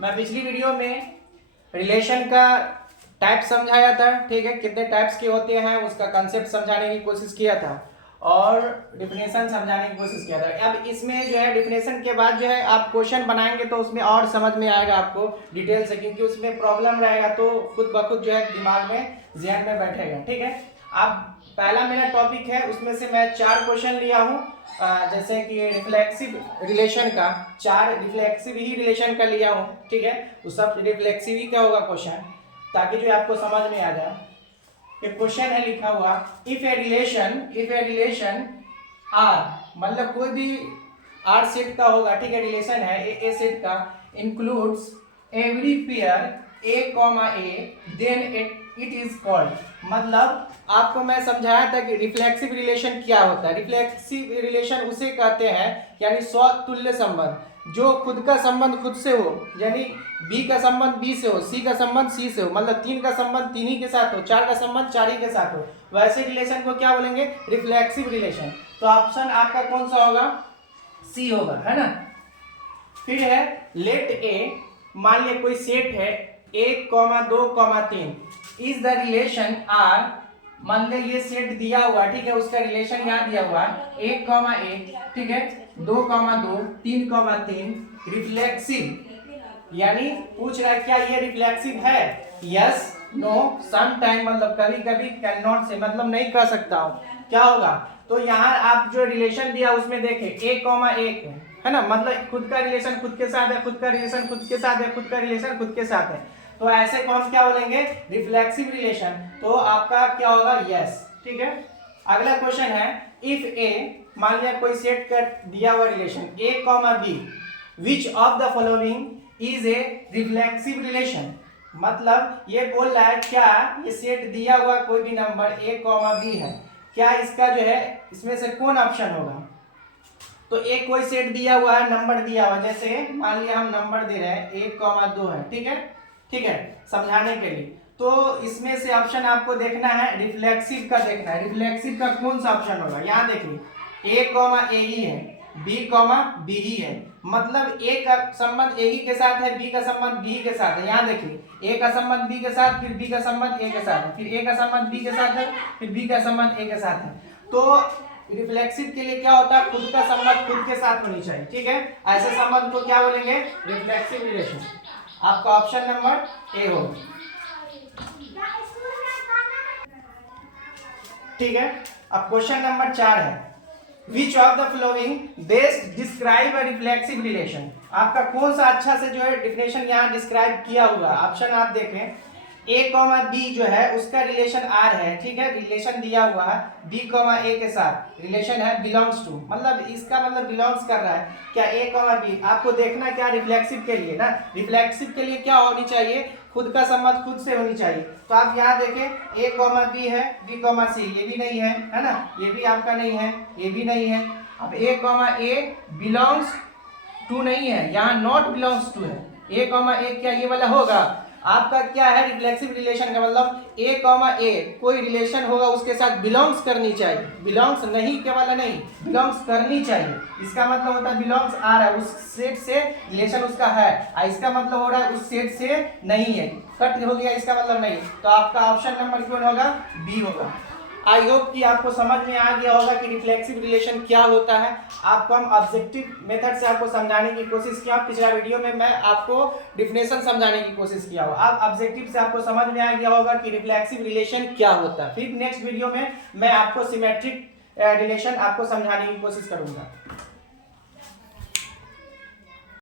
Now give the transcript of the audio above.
मैं पिछली वीडियो में रिलेशन का टाइप समझाया था, ठीक है, कितने टाइप्स के होते हैं उसका कंसेप्ट समझाने की कोशिश किया था और डिफिनेशन समझाने की कोशिश किया था। अब इसमें जो है डिफिनेशन के बाद जो है आप क्वेश्चन बनाएंगे तो उसमें और समझ में आएगा आपको डिटेल से, क्योंकि उसमें प्रॉब्लम रहेगा तो खुद ब खुद जो है दिमाग में ज़हन में बैठेगा, ठीक है। अब पहला मेरा टॉपिक है, उसमें से मैं 4 क्वेश्चन लिया हूँ, जैसे कि रिफ्लेक्सिव रिलेशन का 4 रिफ्लेक्सिव ही रिलेशन का लिया हूँ, ठीक है। उस सब रिफ्लेक्सिव ही का होगा क्वेश्चन, ताकि जो आपको समझ में आ जाए। एक क्वेश्चन है लिखा हुआ, इफ ए रिलेशन आर, मतलब कोई भी आर सेट का होगा, ठीक है, रिलेशन है ए सेट का, includes every pair a comma a, then it is called. मतलब आपको मैं समझाया था कि रिफ्लेक्सिव रिलेशन क्या होता है। रिफ्लेक्सिव रिलेशन उसे कहते हैं यानी स्वतुल्य संबंध, जो खुद का संबंध खुद से हो, यानी बी का संबंध बी से हो, सी का संबंध सी से हो, मतलब 3 का संबंध 3 ही के साथ हो, 4 का संबंध 4 ही के साथ हो, वैसे रिलेशन को क्या बोलेंगे? Reflexive relation. तो ऑप्शन आपका कौन सा होगा? सी होगा, है ना। फिर है लेट ए, मान लिया कोई सेट है 1, 2, 3, इज द रिलेशन आर, मान लिया ये सेट दिया हुआ, ठीक है, उसका रिलेशन यहाँ दिया हुआ 1, ए, ठीक है, 2, 3, 3 रिफ्लेक्सिव, यानी पूछ रहा है क्या ये रिफ्लेक्सिव है? यस, नो, सम टाइम, मतलब कभी कभी, कैन नॉट से मतलब नहीं कह सकता हूँ, क्या होगा? तो यहाँ आप जो रिलेशन दिया उसमें देखें 1, है ना, मतलब खुद का रिलेशन खुद के साथ है, खुद का रिलेशन खुद के साथ है, खुद का रिलेशन खुद के साथ है, तो ऐसे को हम क्या बोलेंगे? Reflexive relation. तो आपका क्या होगा? यस, ठीक है। अगला क्वेश्चन है, इफ ए, मान लिया कोई सेट कर दिया हुआ relation a comma b, which of the following is a reflexive relation, मतलब ये बोल रहा है क्या ये सेट दिया हुआ कोई भी नंबर ए कॉमा बी है, क्या इसका जो है इसमें से कौन ऑप्शन होगा? तो एक कोई सेट दिया हुआ है, नंबर दिया हुआ, जैसे मान लिया हम नंबर दे रहे हैं 1, 2 है, ठीक है, ठीक है, समझाने के लिए। तो इसमें से ऑप्शन आपको देखना है, रिफ्लेक्सिव का देखना है, रिफ्लेक्सिव का कौन सा ऑप्शन होगा। यहाँ देखिए ए ही है, बी ही है, मतलब ए का संबंध ए ही के साथ है, बी का संबंध बी के साथ है। यहाँ देखिए ए का संबंध बी के साथ, फिर बी का संबंध ए के साथ है, फिर ए का संबंध बी के साथ है, फिर बी का संबंध ए के साथ है। तो रिफ्लेक्सिव के लिए क्या होता है? खुद का संबंध खुद के साथ होनी चाहिए, ठीक है, ऐसे संबंध को क्या बोलेंगे? Reflexive relation. आपका ऑप्शन नंबर ए हो, ठीक है। अब क्वेश्चन नंबर 4 है, विच of the flowing best describe a reflexive relation, आपका कौन सा अच्छा से जो है डिफिनेशन यहाँ डिस्क्राइब किया हुआ। ऑप्शन आप देखें, ए कॉमा बी जो है उसका रिलेशन आर है, ठीक है, रिलेशन दिया हुआ है बी कॉमा ए के साथ, रिलेशन है बिलोंग्स टू, मतलब इसका मतलब बिलोंग्स कर रहा है क्या ए कॉमा बी। आपको देखना क्या रिफ्लेक्सिव के लिए ना, रिफ्लेक्सिव के लिए क्या होनी चाहिए? खुद का संबंध खुद से होनी चाहिए। तो आप यहाँ देखें ए कॉमा बी है, बी कॉमा सी, ये भी नहीं है ना, ये भी आपका नहीं है, ये भी नहीं है। अब ए कॉमा ए बिलोंग्स टू नहीं है, यहाँ नॉट बिलोंग्स टू है, ए कॉमा ए क्या ये वाला होगा? आपका क्या है रिफ्लेक्सिव रिलेशन का मतलब ए कॉमा ए कोई रिलेशन होगा उसके साथ बिलोंग्स करनी चाहिए, बिलोंग्स नहीं के वाला नहीं, बिलोंग्स करनी चाहिए। इसका मतलब होता है बिलोंग्स आ रहा है उस सेट से, रिलेशन उसका है, इसका मतलब हो रहा है उस सेट से नहीं है, कट हो गया, इसका मतलब नहीं। तो आपका ऑप्शन नंबर कौन होगा? बी होगा। आई होप कि आपको समझ में आ गया होगा कि रिफ्लेक्सिव रिलेशन क्या होता है। आपको हम ऑब्जेक्टिव मेथड से आपको समझाने की कोशिश किया, पिछला वीडियो में मैं आपको डिफिनेशन समझाने की कोशिश किया हो, अब ऑब्जेक्टिव से आपको समझ में आ गया होगा कि रिफ्लेक्सिव रिलेशन क्या होता है। फिर नेक्स्ट वीडियो में मैं आपको सिमेट्रिक रिलेशन आपको समझाने की कोशिश करूंगा।